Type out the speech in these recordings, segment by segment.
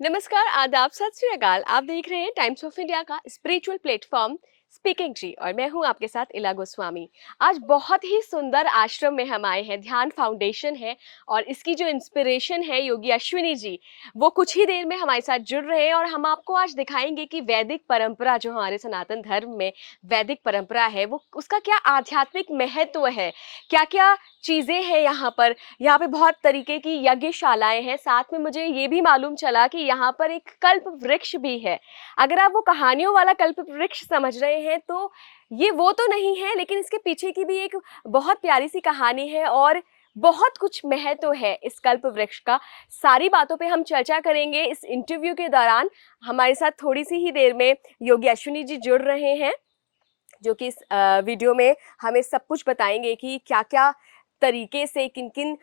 नमस्कार, आदाब, सत श्री अकाल। आप देख रहे हैं टाइम्स ऑफ इंडिया का स्पिरिचुअल प्लेटफॉर्म स्पीकिंग ट्री और मैं हूं आपके साथ इला गोस्वामी। आज बहुत ही सुंदर आश्रम में हम आए हैं। ध्यान फाउंडेशन है और इसकी जो इंस्पिरेशन है योगी अश्विनी जी, वो कुछ ही देर में हमारे साथ जुड़ रहे हैं और हम आपको आज दिखाएंगे कि वैदिक परंपरा जो हमारे सनातन धर्म में वैदिक परंपरा है वो उसका क्या आध्यात्मिक महत्व है, क्या क्या चीजें हैं यहाँ पर। यहाँ पे बहुत तरीके की यज्ञशालाएं हैं। साथ में मुझे ये भी मालूम चला कि यहाँ पर एक कल्प वृक्ष भी है। अगर आप वो कहानियों वाला कल्प वृक्ष समझ रहे हैं तो ये वो तो नहीं है, लेकिन इसके पीछे की भी एक बहुत प्यारी सी कहानी है और बहुत कुछ महत्व है इस कल्प वृक्ष का। सारी बातों पे हम चर्चा करेंगे इस इंटरव्यू के दौरान। हमारे साथ थोड़ी सी ही देर में योगी अश्विनी जी जुड़ रहे हैं, जो कि इस वीडियो में हमें सब कुछ बताएंगे कि क्या-क्या तरीके से, किन-किन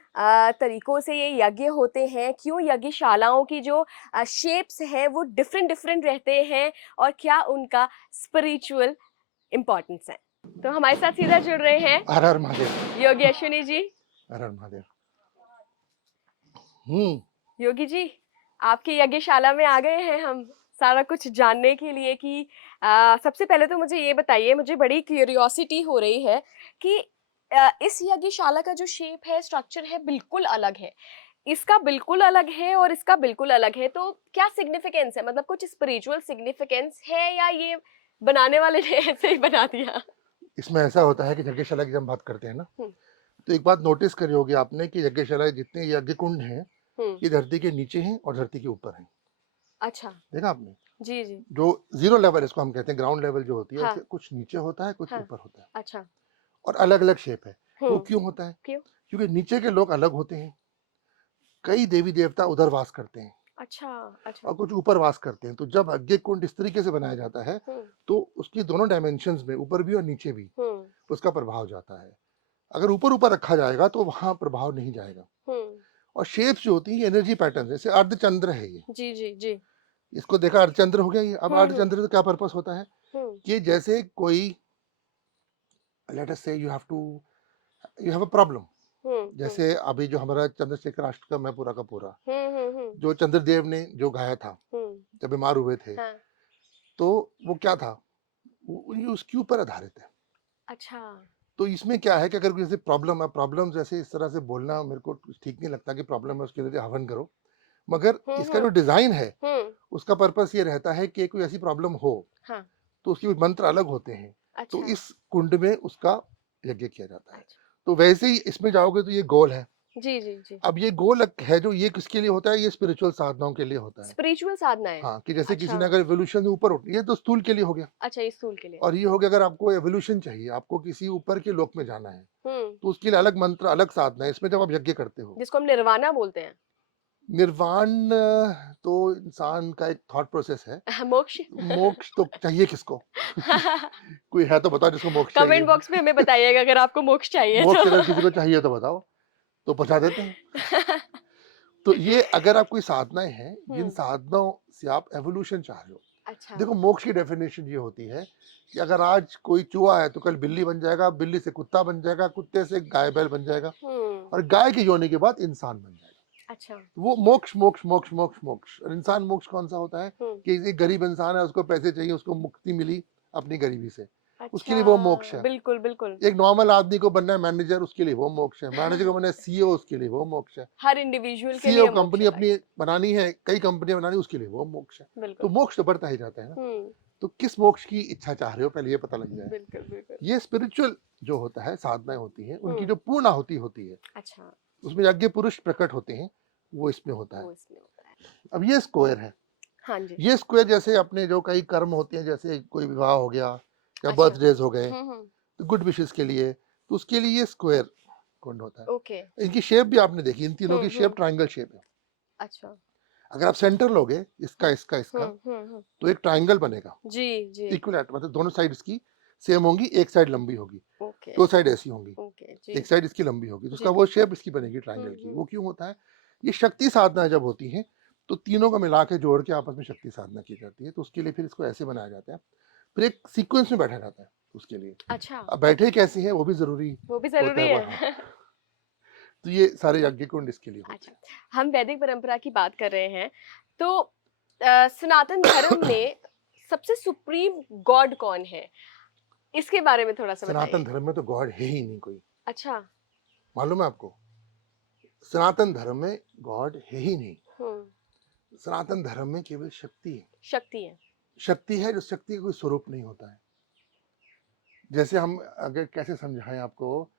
तरीकों से ये यज्ञ होते हैं, क्यों यज्ञशालाओं की जो शेप्स हैं वो डिफरेंट डिफरेंट रहते हैं और क्या उनका स्पिरिचुअल इम्पोर्टेंस है। तो हमारे साथ सीधा जुड़ रहे हैं हर हर महादेव। योगी अश्विनी जी। हर हर महादेव। योगी जी, आपकी यज्ञशाला में आ गए हैं हम सारा कुछ जानने के लिए कि सबसे पहले तो मुझे ये बताइए, मुझे बड़ी क्यूरियोसिटी हो रही है कि इस यज्ञशाला का जो शेप है, स्ट्रक्चर है, बिल्कुल अलग है। इसका बिल्कुल अलग है और इसका बिल्कुल अलग है, तो क्या सिग्निफिकेंस है? मतलब कुछ स्पिरिचुअल सिग्निफिकेंस है या ये बनाने वाले ने ऐसे ही बना दिया? इसमें ऐसा होता है कि यज्ञशाला की जब हम बात करते हैं ना, हुँ, तो एक बात नोटिस करी होगी आपने कि यज्ञशाला जितने यज्ञ कुंड हैं, हुँ। ये धरती के नीचे हैं और धरती के ऊपर हैं। अच्छा। देखा आपने? जी, जी। जो ज़ीरो लेवल इसको हम कहते हैं, ग्राउंड लेवल जो होती है, हाँ, उसके कुछ नीचे होता है, कुछ हाँ। ऊपर होता है अच्छा। और अलग-अलग शेप है। वो हुँ। क्यों होता है? क्यों? क्योंकि नीचे के लोग अलग होते हैं। कई देवी-देवता उधर वास करते हैं अच्छा, और अच्छा। कुछ ऊपर वास करते हैं। तो जब यज्ञ कुंड इस तरीके से बनाया जाता है, हुँ, तो उसकी दोनों डायमेंशंस में, ऊपर भी और नीचे भी, हुँ, उसका प्रभाव जाता है। अगर ऊपर-ऊपर रखा जाएगा तो वहाँ प्रभाव नहीं जाएगा। हुँ। और शेप्स जो होती हैं ये एनर्जी पैटर्न, जैसे अर्धचंद्र है ये, जी, जी, जी। इसको देखा अर्धचंद्र हो गया ये। अब हुँ, हुँ, अर्धचंद्र का क्या पर्पस होता है हुँ, कि जैसे कोई, लेट अस से यू हैव अ प्रॉब्लम। हुँ, हुँ, जैसे अभी जो हमारा चंद्रशेखर अष्टकम है पूरा का पूरा, हुँ, हुँ, हुँ, जो चंद्रदेव ने जो गाया था हुँ। जब बीमार हुए थे, हाँ, तो वो क्या था, वो ये उसके ऊपर आधारित है। अच्छा। तो इसमें क्या है कि अगर कोई जैसे प्रॉब्लम है, प्रॉब्लम जैसे इस तरह से बोलना मेरे को ठीक नहीं लगता कि प्रॉब्लम है उसके लिए हवन करो, मगर हुँ, इसका जो हुँ, डिजाइन है हुँ। उसका पर्पस ये रहता है कि कोई ऐसी प्रॉब्लम हो हाँ, तो उसके मंत्र अलग होते हैं। तो अच्छा, इस कुंड में उसका यज्ञ किया जाता है। अच्छा। तो वैसे ही इसमें जाओगे तो ये गोल है। जी, जी, जी। अब ये गोल है जो ये किसके लिए होता है, ये स्पिरिचुअल साधनाओं के लिए होता है। स्पिरिचुअल साधनाएँ। हाँ, कि जैसे किसी अच्छा, ने अगर एवोल्यूशन ऊपर उठ, ये तो स्थूल के लिए हो गया। अच्छा इस टूल के लिए। और ये हो गया अगर आपको एवोल्यूशन चाहिए, आपको किसी ऊपर के लोक में जाना है, हुँ, तो उसके लिए अलग मंत्र, अलग साधना है। इसमें जब आप यज्ञ करते हो, जिसको हम निर्वाणा बोलते हैं। निर्वाण तो इंसान का एक थॉट प्रोसेस है। मोक्ष। मोक्ष तो चाहिए किसको? कोई है तो बताओ जिसको मोक्ष कमेंट चाहिए। बॉक्स में हमें बताइएगा अगर आपको मोक्ष चाहिए तो। मोक्ष अगर किसी को चाहिए तो बताओ, तो पहुँचा देते हैं। तो ये अगर आप कोई साधनाएँ हैं, जिन हुँ, साधनाओं से आप एवोल्यूशन चाह रहे हो। अच्छा। देखो मोक्ष की डेफिनेशन ये होती है कि अगर आज कोई चूहा है तो कल बिल्ली बन जाएगा, बिल्ली से कुत्ता बन जाएगा, कुत्ते से गाय बैल बन जाएगा हुँ, और गाय की योनि के बाद इंसान बन जाएगा। अच्छा। तो वो मोक्ष, मोक्ष, मोक्ष, मोक्ष, मोक्ष। और इंसान मोक्ष कौन-सा होता है हुँ, कि एक गरीब इंसान है, उसको पैसे चाहिए, उसको मुक्ति मिली अपनी गरीबी से, उसके अच्छा, लिए वो मोक्ष है। बिल्कुल, बिल्कुल। एक नॉर्मल आदमी को बनना है मैनेजर, उसके लिए वो मोक्ष है। मैनेजर को बनना है सीईओ, उसके लिए वो मोक्ष है। हर इंडिविजुअल के सीईओ लिए मोक्ष कंपनी अलग अपनी है। बनानी है, कई कंपनियाँ बनानी है, उसके लिए वो मोक्ष है। तो बिल्कुल। मोक्ष तो बढ़ता ही जाता है ना। हुँ, तो किस मोक्ष की इच्छा चाह रहे हो पहले ये पता लग जाए। बिल्कुल, बिल्कुल। ये स्पिरिचुअल जो होता है, साधनाएँ होती हैं, उनकी हुँ, जो पूर्ण आहुति होती है, अच्छा, उसमें यज्ञ पुरुष प्रकट होते हैं, वो इसमें होता है। वो इसमें होता है। अब ये स्क्वायर है। हाँ जी, ये स्क्वायर जैसे अपने जो कई कर्म होते हैं, जैसे कोई विवाह हो गया या अच्छा। बर्थडेज हो गए, हुँ, हुँ, तो गुड विशेस के लिए, तो उसके लिए ये स्क्वायर कुंड होता है। ओके। इनकी शेप भी आपने देखी, इन तीनों हुँ, की शेप हुँ, ट्रायंगल शेप है। अच्छा। अगर आप सेंटर लोगे, इसका, इसका, हुँ, इसका, हुँ, हुँ। तो एक ट्रायंगल बनेगा। जी, जी, इक्विलैट मतलब दोनों साइड इसकी सेम होंगी, एक साइड लंबी होगी, ओके, 2 साइड ऐसी होंगी, ओके, जी, एक साइड इसकी लंबी होगी, तो उसका जी। वो शेप इसकी बनेगी हुँ, ट्रायंगल की। हुँ, वो क्यों होता है? ये शक्ति साधना जब होती हैं, तो तीनों को मिला के जोड़ के आपस में शक्ति साधना की जाती है, तो उसके लिए फिर इसको ऐसे बनाया जाता है। फिर एक सीक्वेंस में बैठा जाता है उसके लिए। अच्छा, अब बैठे कैसे हैं वो भी ज़रूरी वो भी होता है ज़रूरी वो, है। हाँ। तो ये सारे यज्ञ कुंड इसके लिए होते अच्छा, हैं। हम वैदिक परंपरा की बात कर रहे हैं, तो सनातन धर्म में सबसे सुप्रीम गॉड कौन है? इसके बारे में थोड़ा-सा सनातन बताइए। धर्म में तो गॉड है ही नहीं कोई, अच्छा। मालूम है आपको? सनातन धर्म में गॉड है ही नहीं। हुँ, सनातन धर्म में केवल शक्ति है। शक्ति है। शक्ति है, जो शक्ति का कोई स्वरूप नहीं होता है। जैसे हम अगर कैसे समझाएँ आपको,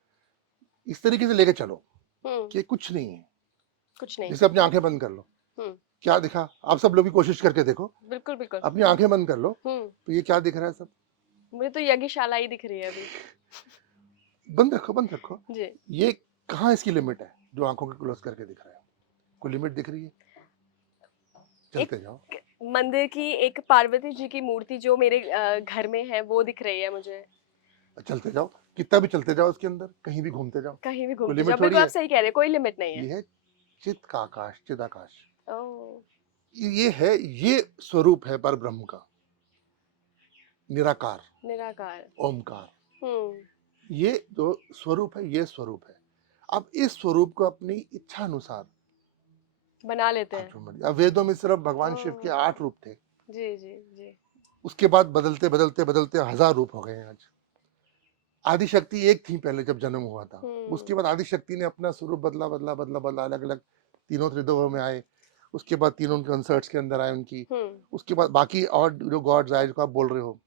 इस तरीके से लेके चलो हुँ, कि कुछ नहीं है। कुछ नहीं। जैसे अपनी आँखें बंद कर लो, हुँ, क्या दिखा? आप सब लोग भी कोशिश करके देखो, बिल्कुल, बिल्कुल। अपनी आँखें बंद कर लो, हुँ, तो ये क्या दिख रहा है सब? मुझे तो यज्ञशाला ही दिख रही है अभी। बंद रखो, बंद रखो। जी। ये कहाँ इसकी लिमिट है, जो आँखों को क्लोज़ करके दिख रहा है? कोई लिमिट दिख रही है? एक चलते जाओ। मंदिर की एक पार्वती जी की मूर्ति जो मेरे घर में है वो दिख रही है मुझे। चलते जाओ, कितना भी चलते जाओ उसके अंदर, कहीं भी घूमते जाओ, कहीं भी कोई घूमते जाओ, लिमिट थोड़ी बिल्कुल आप है। सही कह रहे हैं, कोई लिमिट नहीं है। ये है चित का आकाश, चिदाकाश। ओह! ये है, ये स्वरूप है परब्रह्म का, निराकार, निराकार। ओमकार। हुँ, ये जो स्वरूप है, ये स्वरूप है। अब इस स्वरूप को अपनी इच्छा अनुसार बना लेते आप हैं। जो मर्ज़ी, अब वेदों में सिर्फ भगवान शिव के ओह! 8 रूप थे। जी, जी, जी। उसके बाद बदलते, बदलते, बदलते 1000 रूप हो गए हैं आज। आदिशक्ति एक थी पहले जब जन्म हुआ था। उसके हुँ, बाद आदिशक्ति ने अपना स्वरूप बदला, बदला, बदला, बदला, अलग-अलग तीनों त्रिदोह में आए। उसके बाद तीनों कंसर्ट्स के अंदर आए उनकी। हुँ। उसके बाद बाकी और जो गॉड्स आए, जो आप बोल रहे हो,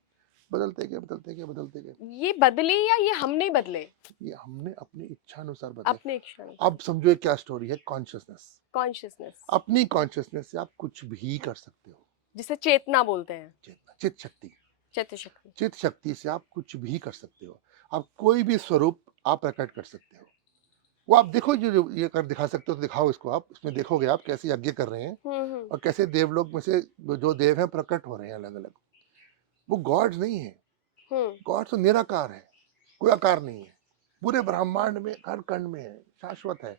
बदलते गए, बदलते गए, बदलते गए। ये बदले या ये हमने बदले? ये हमने अपनी इच्छा अनुसार बदले। अपने इच्छा अब समझो ये क्या स्टोरी है, कॉन्शसनेस। कॉन्शसनेस अपनी कॉन्शसनेस से आप कुछ भी कर सकते हो। जिसे चेतना बोलते हैं, चेतना, चित शक्ति। चित्त शक्ति। चित शक्ति से आप कुछ भी कर सकते हो। आप कोई भी स्वरूप आप प्रकट कर सकते हो। वो आप देखो, जो ये कर दिखा सकते हो तो दिखाओ इसको आप। इसमें देखोगे आप कैसे यज्ञ कर रहे हैं हुँ, हुँ, और कैसे देवलोक में से जो देव हैं प्रकट हो रहे हैं अलग-अलग। वो गॉड्स नहीं है, हुँ, गॉड तो निराकार है, कोई आकार नहीं है। पूरे ब्रह्मांड में हर कण में है, शाश्वत है,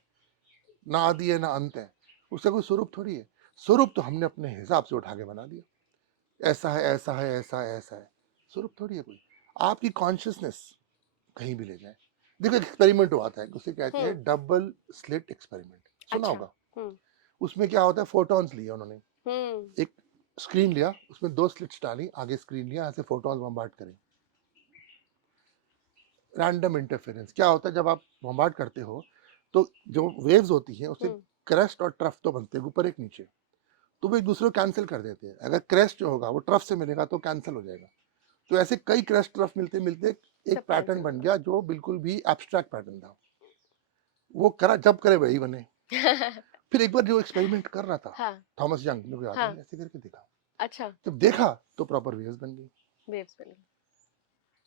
ना आदि है ना अंत है। उसका कोई स्वरूप थोड़ी है। स्वरूप तो हमने अपने हिसाब से उठा के बना दिया। ऐसा है, ऐसा है, ऐसा है, ऐसा है। स्वरूप थोड़ी है कोई। आपकी कॉन्शसनेस कहीं भी ले जाए। देखो, एक एक्सपेरिमेंट हुआ था, उसे कहते हुँ, हैं डबल स्लिट एक्सपेरिमेंट, सुना अच्छा। होगा। हुँ, उसमें क्या होता है, फोटॉन्स लिए उन्होंने। हुँ, एक स्क्रीन लिया, उसमें 2 स्लिट्स डाली, आगे स्क्रीन लिया, ऐसे फोटॉन्स बम्बार्ड करें। रैंडम इंटरफेरेंस क्या होता है, जब आप बम्बार्ड करते हो, तो जो वेव्स होती हैं, उससे हुँ, क्रेस्ट और ट्रफ तो बनते हैं, ऊपर एक नीचे। तो वो एक दूसरे को कैंसल कर देते हैं। अगर क्रेस्ट जो होगा वो ट्रफ से मिलेगा तो कैंसल हो जाएगा। तो ऐसे कई क्रेस्ट ट्रफ मिलते-मिलते एक सब पैटर्न कैंसल बन हो गया, जो बिल्कुल भी एब्स्ट्रैक्ट पैटर्न था। वो करा, जब करे वही बने। गया। फिर एक बार जो एक्सपेरिमेंट कर रहा था, हाँ, थॉमस यंग, मेरे को याद है, हाँ, मैंने ऐसे करके देखा। अच्छा, जब देखा तो प्रॉपर वेव्स बन गई। वेव्स बन गई।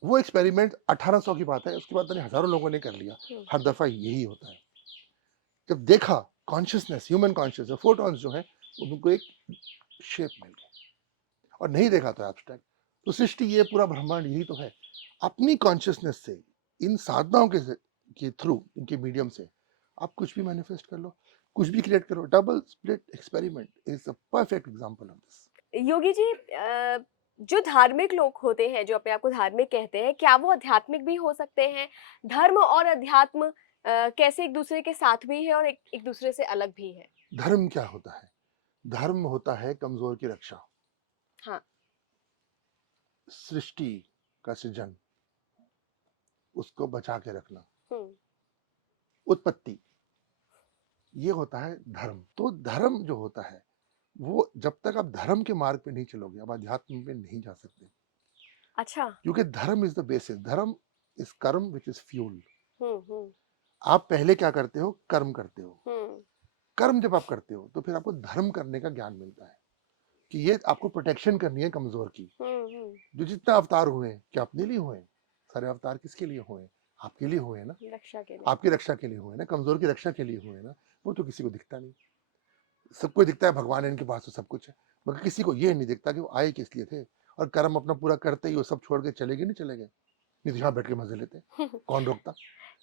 वो एक्सपेरिमेंट 1800 की बात है, उसके बाद तो नहीं, हज़ारों लोगों ने कर लिया। हुँ, हर दफ़ा यही होता है। जब देखा कॉन्शसनेस, ह्यूमन कॉन्शियसनेस, फोटॉन्स जो हैं, उनको एक शेप मिल गई, और नहीं देखा तो एब्स्ट्रैक्ट। तो सृष्टि, ये पूरा ब्रह्मांड यही तो है। अपनी कॉन्शसनेस से, इन साधनाओं के थ्रू, इनके मीडियम से आप कुछ भी मैनिफेस्ट कर लो, कुछ भी क्रिएट करो। Double split experiment is a perfect example of this. Yogi ji जो धार्मिक लोग होते हैं, जो अपने आप को धार्मिक कहते हैं, क्या वो आध्यात्मिक भी हो सकते हैं? धर्म और अध्यात्म कैसे एक दूसरे के साथ भी है और एक एक दूसरे से अलग भी है? धर्म क्या होता है? धर्म होता है कमजोर की रक्षा, हाँ। सृष्टि का सृजन, उसको बचा के रखना, हुँ, उत्पत्ति, ये होता है धर्म। तो धर्म जो होता है, वो जब तक आप धर्म के मार्ग पे नहीं चलोगे, आप अध्यात्म पे नहीं जा सकते। अच्छा। क्योंकि धर्म इज द बेसिस। धर्म इज कर्म विच इज फ्यूल। हुँ, हुँ, आप पहले क्या करते हो, कर्म करते हो। हुँ, कर्म जब आप करते हो तो फिर आपको धर्म करने का ज्ञान मिलता है, कि ये आपको प्रोटेक्शन करनी है कमजोर की। हुँ, हुँ, जो जितना अवतार हुए हैं, क्या अपने लिए हुए हैं? सारे अवतार किसके लिए हुए हैं? आपके लिए हुए हैं ना। रक्षा के लिए। आपकी रक्षा के लिए हुए हैं ना, कमजोर की रक्षा के लिए हुए हैं ना। वो तो किसी को दिखता नहीं। सबको दिखता है भगवान है, इनके पास तो सब कुछ है, मगर किसी को ये नहीं दिखता कि वो आए किस लिए थे। और कर्म अपना पूरा करते ही वो सब छोड़ के चले गए, नहीं चले गए, नहीं तो यहाँ बैठ के मजे लेते। कौन रोकता?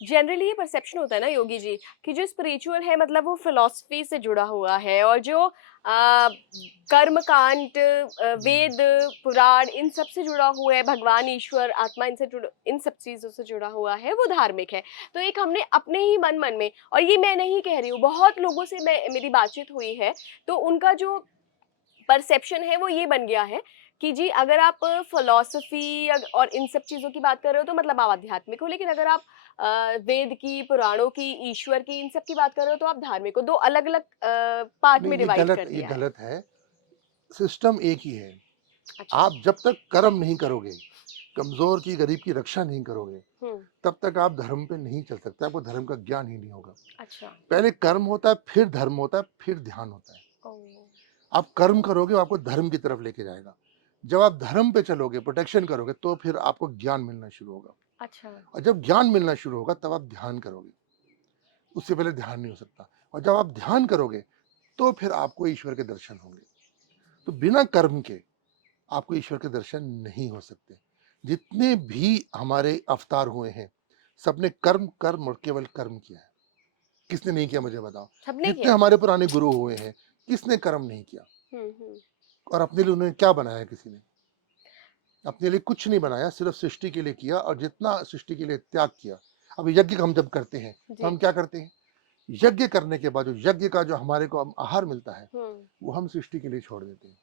जनरली ये परसेप्शन होता है ना योगी जी कि जो स्पिरिचुअल है मतलब वो फिलॉसफी से जुड़ा हुआ है और जो कर्म कांड हम्म, वेद पुराण इन सब से जुड़ा हुआ है, भगवान ईश्वर आत्मा इनसे जुड़ा, इन सब चीजों से जुड़ा हुआ है, वो धार्मिक है। तो एक हमने अपने ही मन मन में, और ये मैं नहीं कह रही हूँ, बहुत लोगों से मैं मेरी बातचीत हुई है, तो उनका जो परसेप्शन है वो ये बन गया है कि जी अगर आप फिलॉसफी और इन सब चीज़ों की बात कर रहे हो तो मतलब आप आध्यात्मिक हो, लेकिन अगर आप वेद की, पुराणों की, ईश्वर की, इन सब की बात कर रहे हो तो आप धार्मिक हो। 2 अलग-अलग पार्ट में नहीं, डिवाइड कर ये दिया है। गलत है। सिस्टम एक ही है। अच्छा। आप जब तक कर्म नहीं करोगे, कमज़ोर की, गरीब की रक्षा नहीं करोगे, हुँ। तब तक आप धर्म पे नहीं चल सकते, आपको धर्म का ज्ञान ही नहीं होगा। अच्छा। पहले कर्म होता है, फिर धर्म होता है, फिर ध्यान होता है। ओह! आप कर्म करोगे, वो आपको धर्म की तरफ लेके जाएगा। जब आप धर्म पे चलोगे, प्रोटेक्शन करोगे, तो फिर आपको ज्ञान मिलना शुरू होगा। अच्छा। और जब ज्ञान मिलना शुरू होगा, तब आप ध्यान करोगे। उससे पहले ध्यान नहीं हो सकता। और जब आप ध्यान करोगे, तो फिर आपको ईश्वर के दर्शन होंगे। तो बिना कर्म के आपको ईश्वर के दर्शन नहीं हो सकते। जितने भी हमारे अवतार हुए हैं, सबने कर्म, कर्म और केवल कर्म किया है। किसने नहीं किया मुझे बताओ? सबने जितने किया? हमारे पुराने गुरु हुए हैं, किसने कर्म नहीं किया? हुँ, हुँ। और अपने लिए उन्होंने क्या बनाया किसी ने? अपने लिए कुछ नहीं बनाया, सिर्फ सृष्टि के लिए किया और जितना सृष्टि के लिए त्याग किया। अब यज्ञ हम जब करते हैं, तो जी। हम क्या करते हैं? यज्ञ करने के बाद जो यज्ञ का जो हमारे को आहार मिलता है, हुँ। वो हम सृष्टि के लिए छोड़ देते हैं।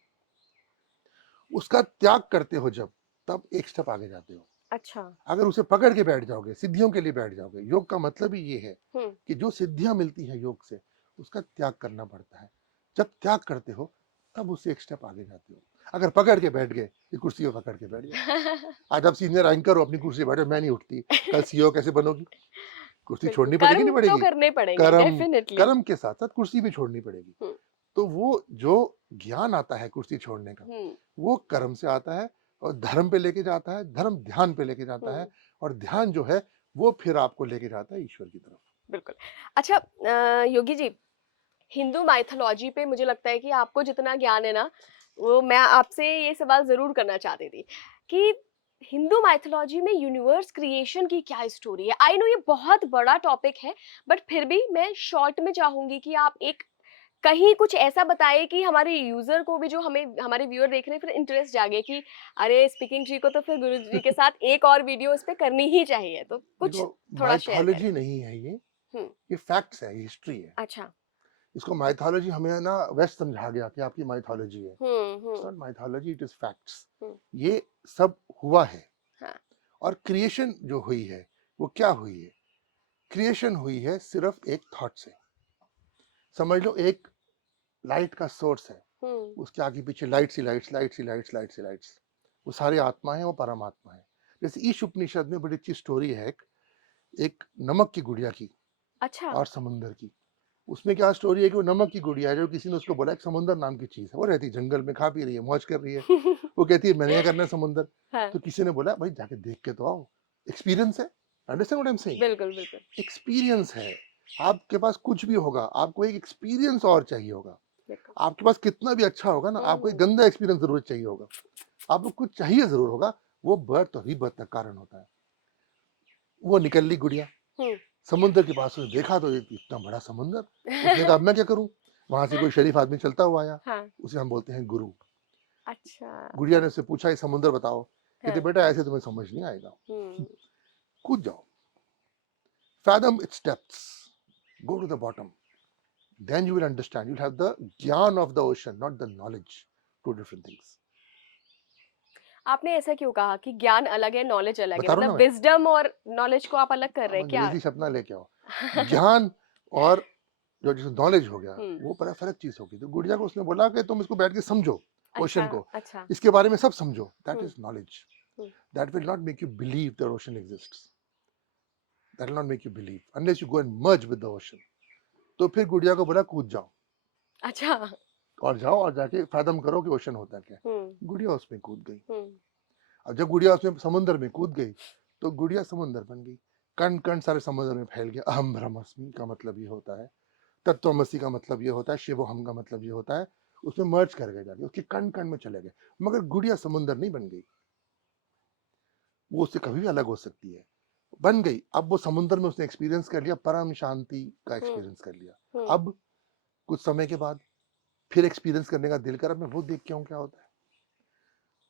उसका त्याग करते हो जब, तब एक स्टेप आगे जाते हो। अच्छा। अगर उसे पकड़ के बैठ जाओगे, सिद्धियों के लिए बैठ जाओगे, योग का मतलब ही ये है हुँ। कि जो सिद्धियां मिलती हैं योग से, उसका त्याग करना पड़ता है। जब त्याग करते हो, तब उससे एक स्टेप आगे जाते हो। अगर पकड़ के बैठ गए, ये कुर्सी पे पकड़ के बैठ गए। आज आप सीनियर एंकर हो, अपनी कुर्सी पे बैठे, मैं नहीं उठती, कल सीईओ कैसे बनोगी? कुर्सी बिल्कुल, छोड़नी पड़ेगी, कर्म नहीं तो पड़ेगी? करने पड़ेंगे कर्म, डेफ़िनेटली। कर्म के साथ साथ कुर्सी भी छोड़नी पड़ेगी। हुँ। तो वो जो ज्ञान आता है कुर्सी छोड़ने का, हुँ। वो कर्म से आता है और धर्म पे लेके जाता है, धर्म ध्यान पे लेके जाता है हुँ। और ध्यान जो है वो फिर आपको लेके जाता है ईश्वर की तरफ। बिल्कुल। अच्छा योगी जी, हिंदू माइथोलॉजी पे मुझे लगता है कि आपको जितना ज्ञान है ना, वो मैं आपसे ये सवाल ज़रूर करना चाहती थी कि हिंदू माइथोलॉजी में यूनिवर्स क्रिएशन की क्या स्टोरी है? आई नो ये बहुत बड़ा टॉपिक है, बट फिर भी मैं शॉर्ट में चाहूँगी कि आप एक कहीं कुछ ऐसा बताएँ कि हमारे यूज़र को भी, जो हमें हमारे व्यूअर देख रहे हैं, फिर इंटरेस्ट जागे कि अरे! स्पीकिंग ट्री को तो फिर गुरु जी के साथ एक और वीडियो इस पे करनी ही चाहिए। तो कुछ देखो, थोड़ा शेयर करें। माइथोलॉजी नहीं है हुँ। ये फैक्ट्स है, ये हिस्ट्री है। अच्छा। इसको माइथोलॉजी हमें ना वेस्ट समझा गया कि आपकी माइथोलॉजी है। Hmm, it's hmm, not mythology, it is facts. Hmm. ये सब हुआ है। हाँ। और क्रिएशन जो हुई है, वो क्या हुई है? क्रिएशन हुई है सिर्फ एक थॉट से। समझ लो एक लाइट का सोर्स है, हुँ। उसके आगे पीछे लाइट्स ही लाइट्स, लाइट्स ही लाइट्स, लाइट्स ही लाइट्स। वो सारी आत्मा है, वो परमात्मा है। जैसे ईश उपनिषद में बड़ी अच्छी स्टोरी है एक नमक की गुड़िया की अच्छा। और समुंदर की। उसमें क्या स्टोरी है कि वो नमक की गुड़िया है, जो किसी ने उसको बोला एक समुंदर नाम की चीज है, वो रहती है जंगल में, खा पी रही है, मौज कर रही है। वो कहती है मैंने क्या करना है समुंदर। हाँ, तो किसी ने बोला भाई जाके देख के तो आओ, एक्सपीरियंस है। Understand what I am saying? बिल्कुल, बिल्कुल, एक्सपीरियंस है। आपके पास कुछ भी होगा, आपको एक एक्सपीरियंस और चाहिए होगा। बिल्कुल। आपके पास कितना भी अच्छा होगा ना, आपको एक हुँ, गंदा एक्सपीरियंस जरूर चाहिए होगा। आपको कुछ चाहिए जरूर होगा, वो बर्थ और रीबर्थ का कारण होता है। वो निकल ली गुड़िया हुँ। समुद्र के पास, उसने देखा तो ये इतना बड़ा समुद्र। उसने कहा अब मैं क्या करूं? वहां से कोई शरीफ आदमी चलता हुआ आया, हाँ, उसे हम बोलते हैं गुरु। अच्छा, गुड़िया ने उससे पूछा ये समुद्र बताओ। कहते हाँ, बेटा ऐसे तुम्हें समझ नहीं आएगा, हुँ। कूद जाओ, fathom its depths, go to the bottom, then you will understand, you'll have the gyan of the ocean, not the knowledge, two different things। आपने ऐसा क्यों कहा कि ज्ञान अलग है, नॉलेज अलग है? बता रहा हूं मतलब ना मैं। विज़डम और नॉलेज को आप अलग कर रहे अब हैं क्या? अंग्रेजी शब्द ना लेके आओ। ज्ञान और जो जैसे नॉलेज हो गया, हुँ, वो बड़ा फर्क चीज होगी। तो गुड़िया को उसने बोला कि तुम इसको बैठ के समझो, अच्छा, ओशन को, अच्छा, इसके बारे में सब समझो, that hmm, is knowledge. Hmm, That will not make you believe the ocean exists. That will not make you believe unless you go and merge with the ocean। तो फिर गुड़िया को बोला कूद जाओ अच्छा, और जाओ और जाके फादम करो कि ओशन होता क्या हुँ, है। गुड़िया उसमें कूद गई। हुँ, अब जब गुड़िया उसमें समुद्र में कूद गई, तो गुड़िया समुद्र बन गई। कण कण सारे समुद्र में फैल गया। अहम ब्रह्मास्मि का मतलब ये होता है, तत्वमसी का मतलब ये होता है, शिवोहम का मतलब ये होता है। उसमें मर्ज कर गए, जाके उसके कण कण में चले गए। मगर गुड़िया समुद्र नहीं बन गई, वो उससे कभी भी अलग हो सकती है। बन गई। अब वो समुद्र में उसने एक्सपीरियंस कर लिया, परम शांति का हुँ, एक्सपीरियंस कर लिया। हुँ, अब कुछ समय के बाद फिर एक्सपीरियंस करने का दिल करा, मैं वो देख के आऊं क्या होता है।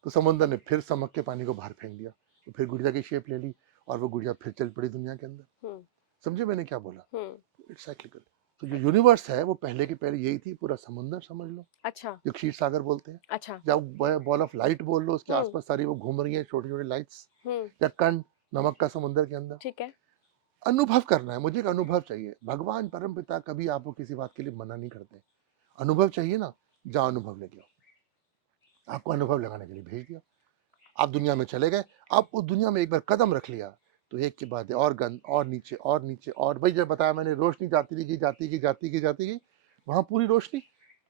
तो समुद्र ने फिर समक के पानी को बाहर फेंक दिया, तो फिर गुड़िया की शेप ले ली और वो गुड़िया फिर चल पड़ी दुनिया के अंदर। हुँ, समझे मैंने क्या बोला? हुँ। It's cyclical. तो जो यूनिवर्स है वो पहले के पहले यही थी, पूरा समुंदर समझ लो, अच्छा, जो क्षीर सागर बोलते हैं। अच्छा। या बॉल ऑफ लाइट बोल लो, उसके हुँ, आसपास सारी वो घूम रही है छोटी छोटी लाइट्स। हुँ, या कण, नमक का समुंदर के अंदर। ठीक है। अनुभव करना है, मुझे एक अनुभव चाहिए। भगवान परम पिता कभी आपको किसी बात के लिए मना नहीं करते। अनुभव चाहिए ना, जाओ अनुभव लेके आओ। आपको अनुभव लगाने के लिए भेज दिया, आप दुनिया में चले गए। आप उस दुनिया में एक बार कदम रख लिया, तो एक के बाद और गंध और नीचे और नीचे, और भाई जब बताया मैंने, रोशनी जाती रही गई, जाती गई, जाती गई, जाती गई, वहां पूरी रोशनी,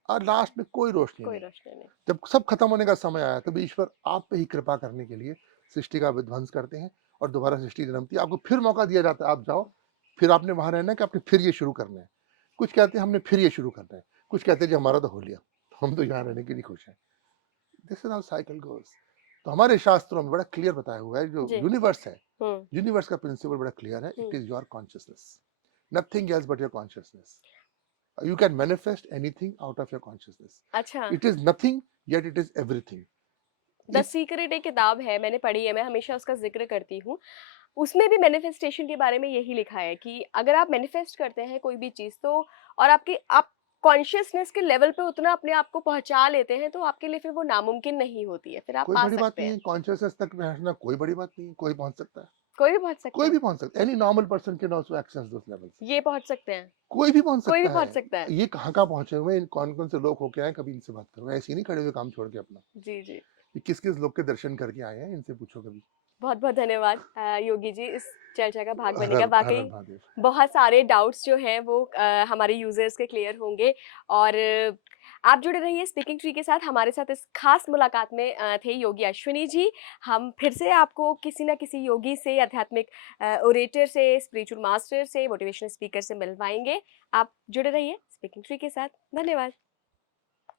और लास्ट में कोई रोशनी कोई नहीं। रोशनी नहीं। जब सब खत्म होने का समय आया, तब ईश्वर आप पे ही कृपा करने के लिए सृष्टि का विध्वंस करते हैं, और दोबारा सृष्टि जन्मती है। आपको फिर मौका दिया जाता है, आप जाओ, फिर आपने वहां रहना है कि आपने फिर ये शुरू करना है। कुछ कहते हैं हमने फिर ये शुरू करना है, कुछ कहते हैं जी हमारा तो हो लिया, हम तो यहाँ रहने के लिए खुश हैं। दिस इज हाउ साइकिल गोस। तो हमारे शास्त्रों में बड़ा क्लियर बताया हुआ है, जो जी। यूनिवर्स है, हुँ, यूनिवर्स का प्रिंसिपल बड़ा क्लियर है, hmm. It is your consciousness, nothing else but your consciousness. You can manifest anything out of your consciousness. अच्छा। It is nothing, yet it is everything. The If secret एक किताब है, मैंने पढ़ी है, मैं हमेशा उसका ज़िक्र करती हूँ। उसमें भी मैनिफेस्टेशन के बारे में यही लिखा है कि अगर आप मैनिफेस्ट करते हैं कोई भी चीज़, तो और आप कॉन्शियसनेस के लेवल पे उतना अपने आप को पहुँचा लेते हैं, तो आपके लिए फिर वो नामुमकिन नहीं होती है, फिर आप कोई पा बड़ी बात सकते नहीं हैं। है, कॉन्शियसनेस तक पहुंचना कोई बड़ी बात नहीं है, कोई पहुंच सकता है। कोई भी पहुँच सकता कोई भी है। पहुंच सकता है, any normal person can also access those levels. ये पहुँच सकते हैं, कोई भी पहुंच कोई भी सकता पहुँच है। सकता है। ये कहाँ कहाँ पहुंचे हुए हैं, कौन कौन से लोग होके आए, कभी इनसे बात करो, ऐसे ही नहीं खड़े हुए काम छोड़ के अपना। जी, जी। ये किस किस लोग के दर्शन करके आए हैं, इनसे पूछो कभी। बहुत-बहुत धन्यवाद योगी जी इस चर्चा का भाग बनने हर का। हर हर वाक़ई महादेव। बहुत सारे डाउट्स जो हैं वो हमारे यूज़र्स के क्लियर होंगे, और आप जुड़े रहिए स्पीकिंग ट्री के साथ। हमारे साथ इस खास मुलाकात में थे योगी अश्विनी जी। हम फिर से आपको किसी न किसी योगी से, आध्यात्मिक ओरेटर से, स्पिरिचुअल मास्टर से, मोटिवेशनल स्पीकर से मिलवाएँगे। आप जुड़े रहिए स्पीकिंग ट्री के साथ। धन्यवाद।